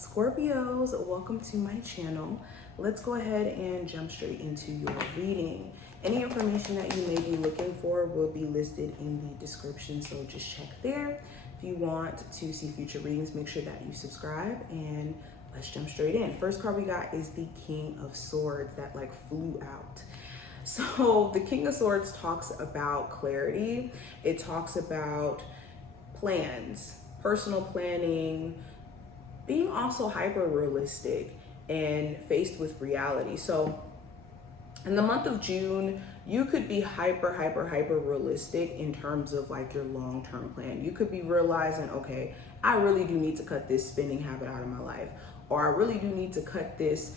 Scorpios, welcome to my channel. Let's go ahead and jump straight into your reading. Any information that you may be looking for will be listed in the description, so just check there. If you want to see future readings, make sure that you subscribe, and let's jump straight in. First card we got is the King of Swords that flew out. So the King of Swords talks about clarity. It talks about plans, personal planning, being also hyper realistic and faced with reality. So in the month of June, you could be hyper realistic in terms of your long-term plan. You could be realizing, okay, I really do need to cut this spending habit out of my life, or I really do need to cut this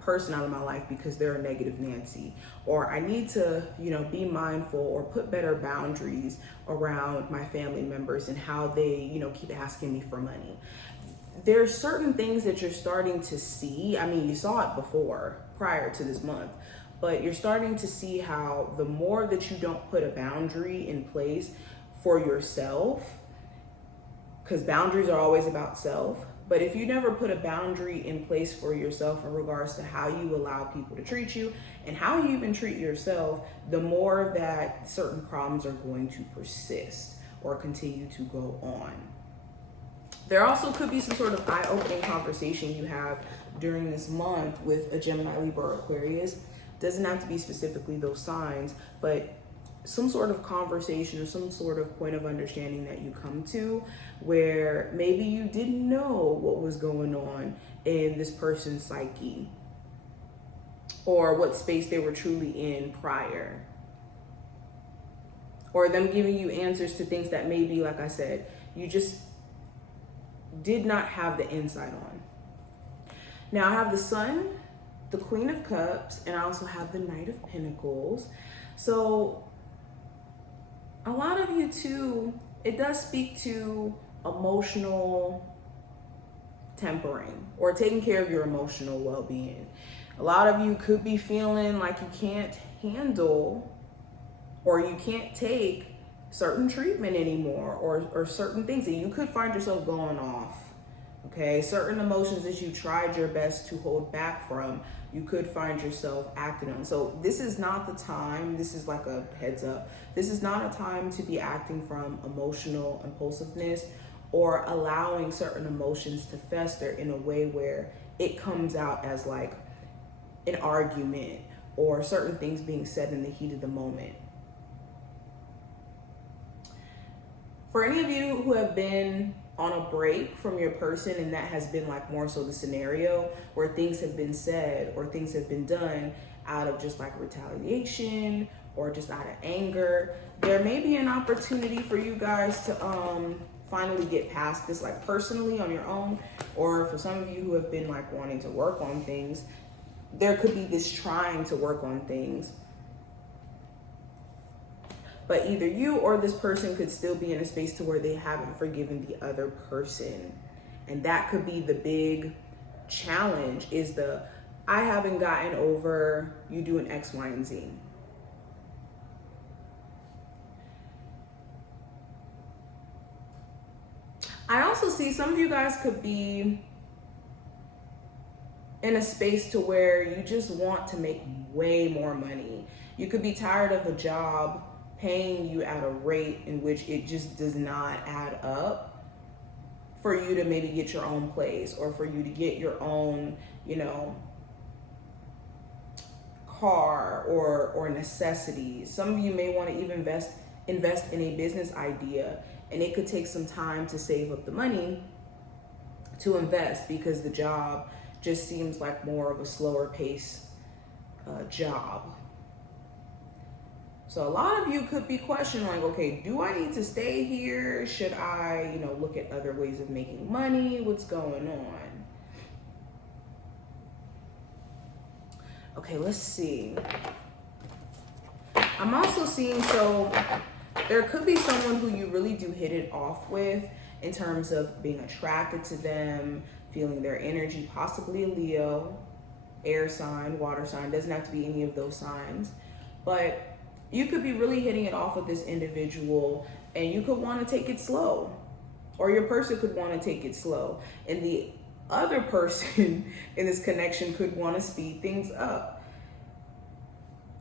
person out of my life because they're a negative Nancy, or I need to, be mindful or put better boundaries around my family members and how they, keep asking me for money. There's certain things that you're starting to see. I mean, you saw it before, prior to this month, but you're starting to see how the more that you don't put a boundary in place for yourself, because boundaries are always about self, but if you never put a boundary in place for yourself in regards to how you allow people to treat you and how you even treat yourself, the more that certain problems are going to persist or continue to go on. There also could be some sort of eye-opening conversation you have during this month with a Gemini, Libra, or Aquarius. Doesn't have to be specifically those signs, but some sort of conversation or some sort of point of understanding that you come to where maybe you didn't know what was going on in this person's psyche or what space they were truly in prior, or them giving you answers to things that maybe, like I said, you just did not have the insight on. Now I have the Sun, the Queen of Cups, and I also have the Knight of Pentacles. So a lot of you too, it does speak to emotional tempering or taking care of your emotional well-being. A lot of you could be feeling like you can't handle or you can't take certain treatment anymore, or certain things that you could find yourself going off. Okay, certain emotions that you tried your best to hold back from, you could find yourself acting on. So this is not the time, this is like a heads up, this is not a time to be acting from emotional impulsiveness or allowing certain emotions to fester in a way where it comes out as an argument or certain things being said in the heat of the moment. For any of you who have been on a break from your person, and that has been more so the scenario where things have been said or things have been done out of just retaliation or just out of anger, there may be an opportunity for you guys to finally get past this personally on your own, or for some of you who have been wanting to work on things, there could be this trying to work on things. But either you or this person could still be in a space to where they haven't forgiven the other person. And that could be the big challenge, is I haven't gotten over you doing X, Y, and Z. I also see some of you guys could be in a space to where you just want to make way more money. You could be tired of a job paying you at a rate in which it just does not add up for you to maybe get your own place or for you to get your own, car or necessities. Some of you may want to even invest in a business idea, and it could take some time to save up the money to invest because the job just seems like more of a slower pace job. So a lot of you could be questioning okay, do I need to stay here? Should I, look at other ways of making money? What's going on? Okay, let's see. I'm also seeing, so there could be someone who you really do hit it off with in terms of being attracted to them, feeling their energy, possibly a Leo, air sign, water sign, doesn't have to be any of those signs, but you could be really hitting it off with this individual and you could want to take it slow, or your person could want to take it slow. And the other person in this connection could want to speed things up.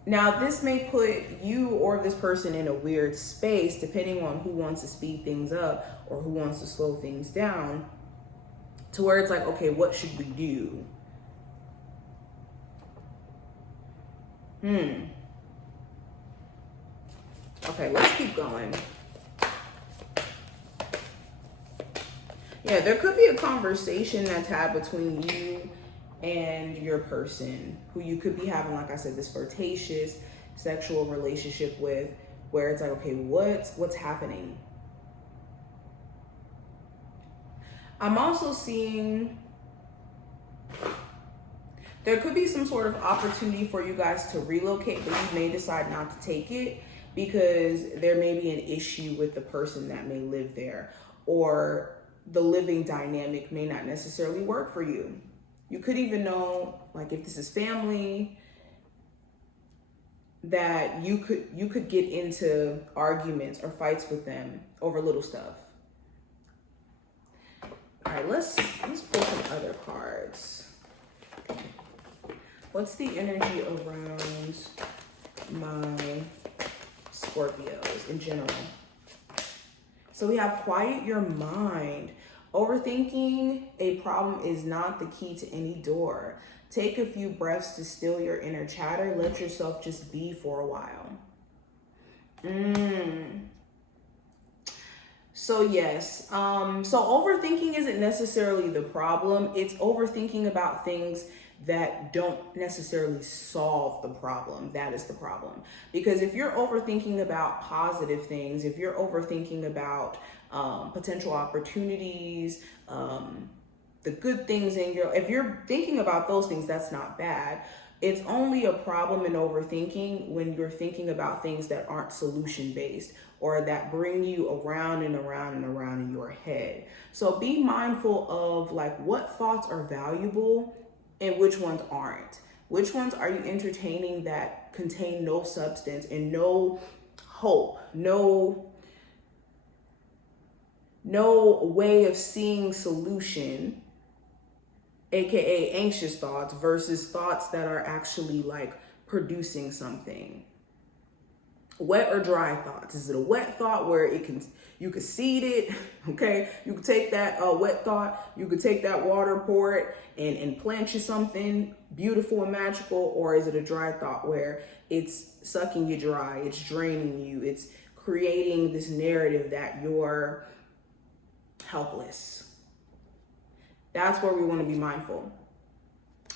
Now, this may put you or this person in a weird space, depending on who wants to speed things up or who wants to slow things down, to where it's like, okay, what should we do? Okay, let's keep going. Yeah, there could be a conversation that's had between you and your person who you could be having, like I said, this flirtatious sexual relationship with, where it's like, okay, what's happening? I'm also seeing there could be some sort of opportunity for you guys to relocate, but you may decide not to take it because there may be an issue with the person that may live there, or the living dynamic may not necessarily work for you. You could even know, like, if this is family, that you could get into arguments or fights with them over little stuff. All right, let's pull some other cards. What's the energy around my Scorpios in general? So we have quiet your mind. Overthinking a problem is not the key to any door. Take a few breaths to still your inner chatter. Let yourself just be for a while. So yes, so overthinking isn't necessarily the problem. It's overthinking about things that don't necessarily solve the problem. That is the problem. Because if you're overthinking about positive things, if you're overthinking about potential opportunities, the good things in if you're thinking about those things, that's not bad. It's only a problem in overthinking when you're thinking about things that aren't solution based, or that bring you around and around and around in your head. So be mindful of, like, what thoughts are valuable and which ones aren't. Which ones are you entertaining that contain no substance and no hope, no way of seeing solution, aka anxious thoughts, versus thoughts that are actually like producing something. Wet or dry thoughts? Is it a wet thought where you could seed it? Okay, you could take that wet thought, you could take that water, pour it, and plant you something beautiful and magical. Or is it a dry thought where it's sucking you dry, it's draining you, it's creating this narrative that you're helpless? That's where we want to be mindful.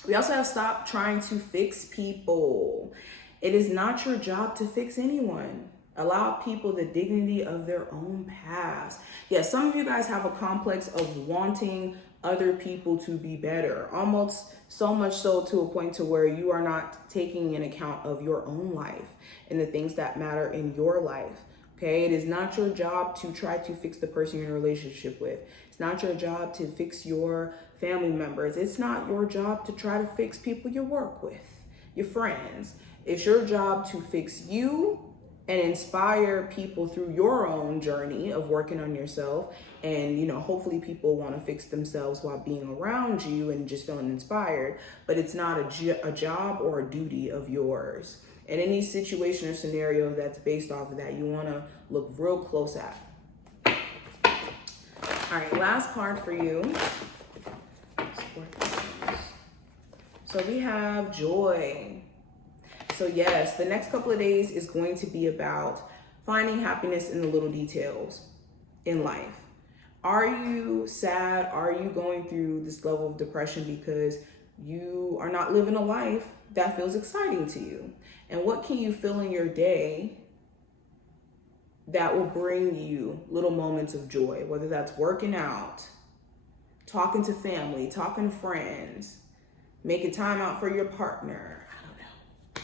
We also have to stop trying to fix people. It is not your job to fix anyone. Allow people the dignity of their own past. Yes, some of you guys have a complex of wanting other people to be better, almost so much so to a point to where you are not taking an account of your own life and the things that matter in your life. Okay, it is not your job to try to fix the person you're in a relationship with. It's not your job to fix your family members. It's not your job to try to fix people you work with, your friends. It's your job to fix you and inspire people through your own journey of working on yourself. And, you know, hopefully people want to fix themselves while being around you and just feeling inspired. But it's not a job or a duty of yours. In any situation or scenario that's based off of that, you want to look real close at. All right, last card for you. So we have joy. So yes, the next couple of days is going to be about finding happiness in the little details in life. Are you sad? Are you going through this level of depression because you are not living a life that feels exciting to you? And what can you feel in your day that will bring you little moments of joy, whether that's working out, talking to family, talking to friends, making time out for your partner. I don't know.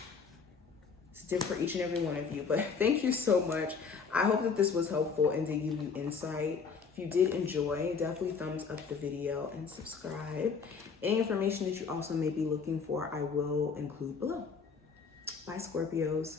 It's different for each and every one of you, but thank you so much. I hope that this was helpful and did give you insight. If you did enjoy, definitely thumbs up the video and subscribe. Any information that you also may be looking for, I will include below. Bye, Scorpios.